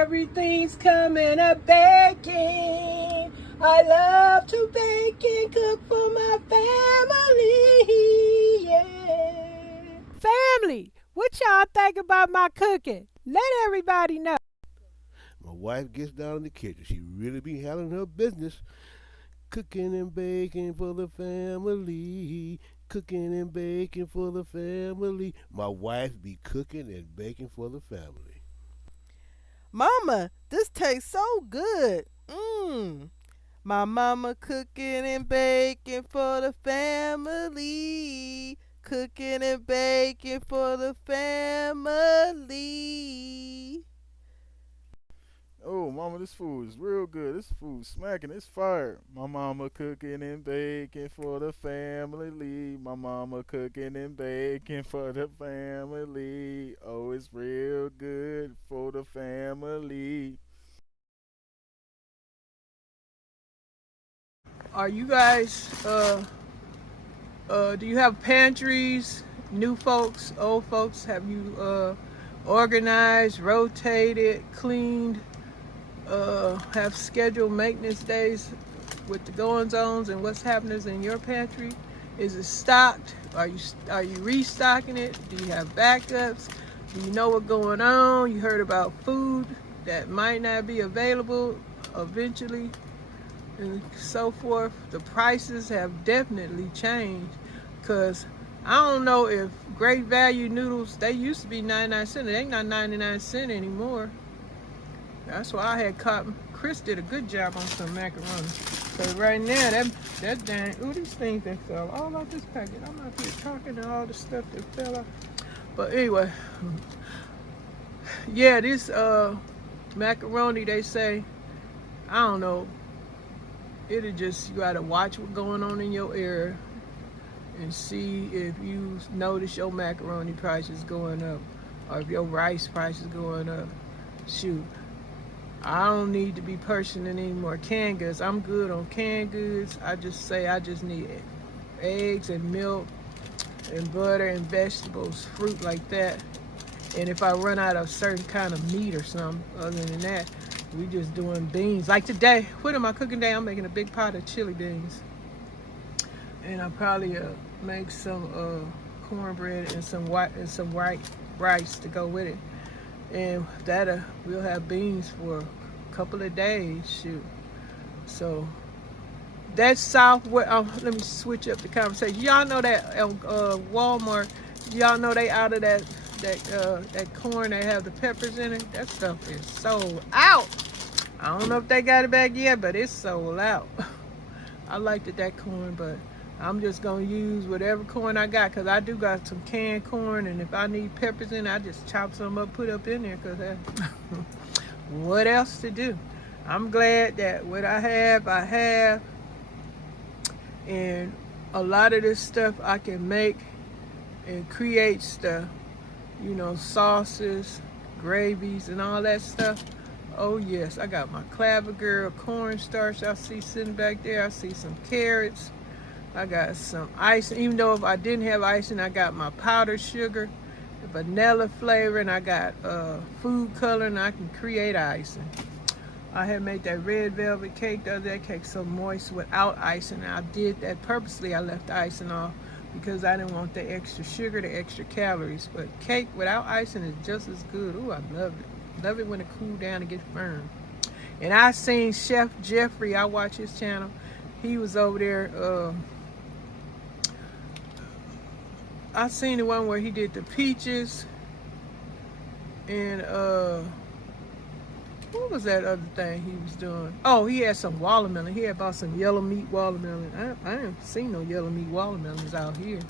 Everything's coming up baking. I love to bake and cook for my family. Yeah. Family, what y'all think about my cooking? Let everybody know. My wife gets down in the kitchen. She really be handling her business. Cooking and baking for the family. Cooking and baking for the family. My wife be cooking and baking for the family. Mama, this tastes so good. Mmm. My mama cooking and baking for the family. Cooking and baking for the family. Oh, mama, this food is real good. This food smacking. It's fire. My mama cooking and baking for the family. My mama cooking and baking for the family. Oh, it's real good for the family. Are you guys do you have pantries, new folks, old folks? Have you organized, rotated, cleaned, have scheduled maintenance days with the goings ons and what's happening in your pantry? Is it stocked? Are you restocking it? Do you have backups? Do you know what's going on? You heard about food that might not be available eventually and so forth. The prices have definitely changed, because I don't know if Great Value noodles, they used to be 99 cents. They ain't not 99 cents anymore. That's why I had caught, Chris did a good job on some macaroni. Because right now, that dang, ooh, these things that fell all out this packet. I'm out here talking to all the stuff that fell out. But anyway, yeah, this macaroni, they say, I don't know, it'll just, you gotta watch what's going on in your area and see if you notice your macaroni price is going up, or if your rice price is going up. Shoot, I don't need to be purchasing any more canned goods. I'm good on canned goods. I just say I just need eggs and milk and butter and vegetables, fruit like that. And if I run out of certain kind of meat or something, other than that, we just doing beans. Like today, what am I cooking today? I'm making a big pot of chili beans. And I'll probably make some cornbread and some white rice to go with it. And that we'll have beans for a couple of days. Shoot. So that's Southwest. Let me switch up the conversation. Y'all know that Walmart. Y'all know they out of that corn. They have the peppers in it. That stuff is sold out. I don't know if they got it back yet, but it's sold out. I liked that corn, but I'm just gonna use whatever corn I got, because I do got some canned corn, and if I need peppers in it, I just chop some up, put up in there, because what else to do? I'm glad that what I have, and a lot of this stuff I can make and create stuff, sauces, gravies, and all that stuff. Oh yes, I got my Clabber Girl cornstarch I see sitting back there. I see some carrots. I got some icing. Even though if I didn't have icing, I got my powdered sugar, vanilla flavor, and I got food color, and I can create icing. I had made that red velvet cake the other day. That cake's so moist without icing. I did that purposely. I left the icing off because I didn't want the extra sugar, the extra calories. But cake without icing is just as good. Ooh, I love it. Love it when it cool down and get firm. And I seen Chef Jeffrey. I watch his channel. He was over there. I seen the one where he did the peaches and what was that other thing he was doing? Oh, he had some watermelon. He had bought some yellow meat watermelon. I ain't seen no yellow meat watermelons out here.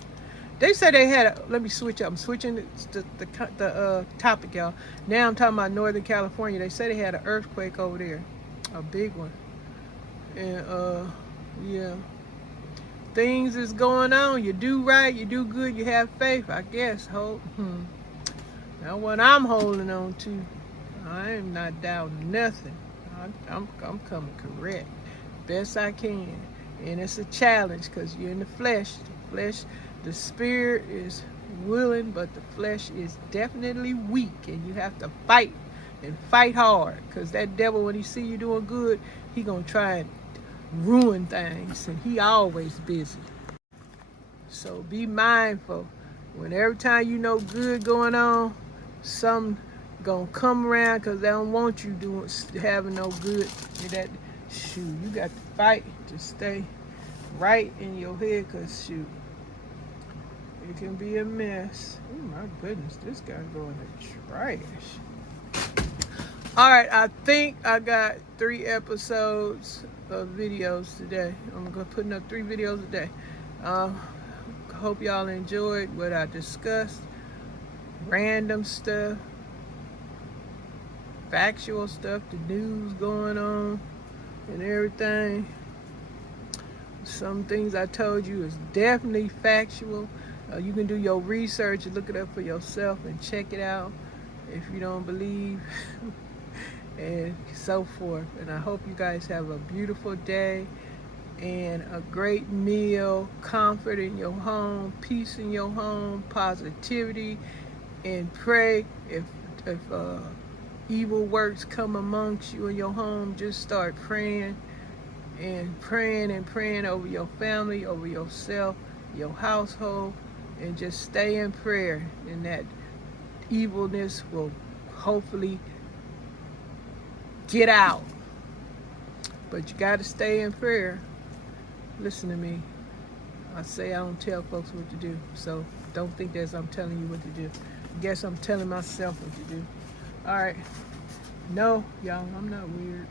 They said they had let me switch up. I'm switching the topic, y'all. Now I'm talking about Northern California. They said they had an earthquake over there, a big one. And yeah, things is going on. You do right, you do good, you have faith, I guess. Hope. Now what I'm holding on to, I am not doubting nothing. I'm coming correct, best I can. And it's a challenge, because you're in the flesh. The spirit is willing, but the flesh is definitely weak, and you have to fight and fight hard, because that devil, when he see you doing good, he gonna try and ruin things, and he always busy. So be mindful. When every time you know good going on, some gonna come around because they don't want you having no good. That shoot, you got to fight to stay right in your head, because shoot, it can be a mess. Oh my goodness, this guy going to trash. All right, I think I got 3 episodes of videos today. I'm gonna putting up 3 videos a day. Hope y'all enjoyed what I discussed. Random stuff, factual stuff, the news going on and everything. Some things I told you is definitely factual. You can do your research and look it up for yourself and check it out if you don't believe, and so forth. And I hope you guys have a beautiful day and a great meal, comfort in your home, peace in your home, positivity, and pray. If evil works come amongst you in your home, just start praying and praying and praying over your family, over yourself, your household, and just stay in prayer, and that evilness will hopefully get out. But you got to stay in prayer. Listen to me. I say I don't tell folks what to do, so don't think that I'm telling you what to do. I guess I'm telling myself what to do. All right. No, y'all, I'm not weird.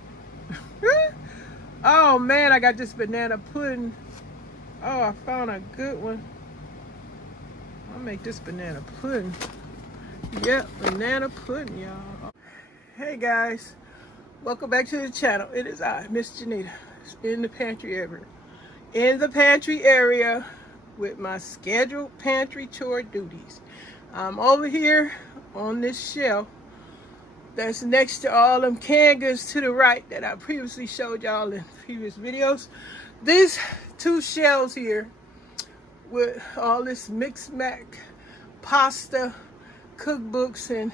Oh man, I got this banana pudding. Oh, I found a good one. I'll make this banana pudding. Yep, banana pudding, y'all. Hey guys, welcome back to the channel. It is I, Miss Janita, in the pantry area. In the pantry area with my scheduled pantry chore duties. I'm over here on this shelf that's next to all them canned goods to the right that I previously showed y'all in previous videos. These 2 shelves here with all this mixed mac pasta cookbooks, and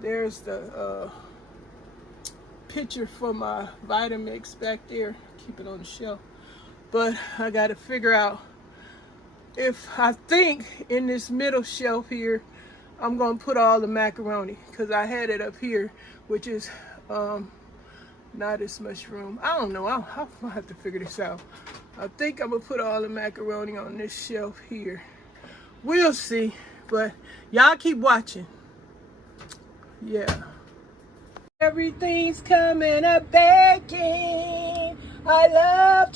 there's the picture for my Vitamix back there. Keep it on the shelf. But I got to figure out if, I think in this middle shelf here, I'm going to put all the macaroni, because I had it up here, which is not as much room. I don't know. I'll have to figure this out. I think I'm going to put all the macaroni on this shelf here. We'll see. But y'all keep watching. Yeah. Everything's coming up baking. I love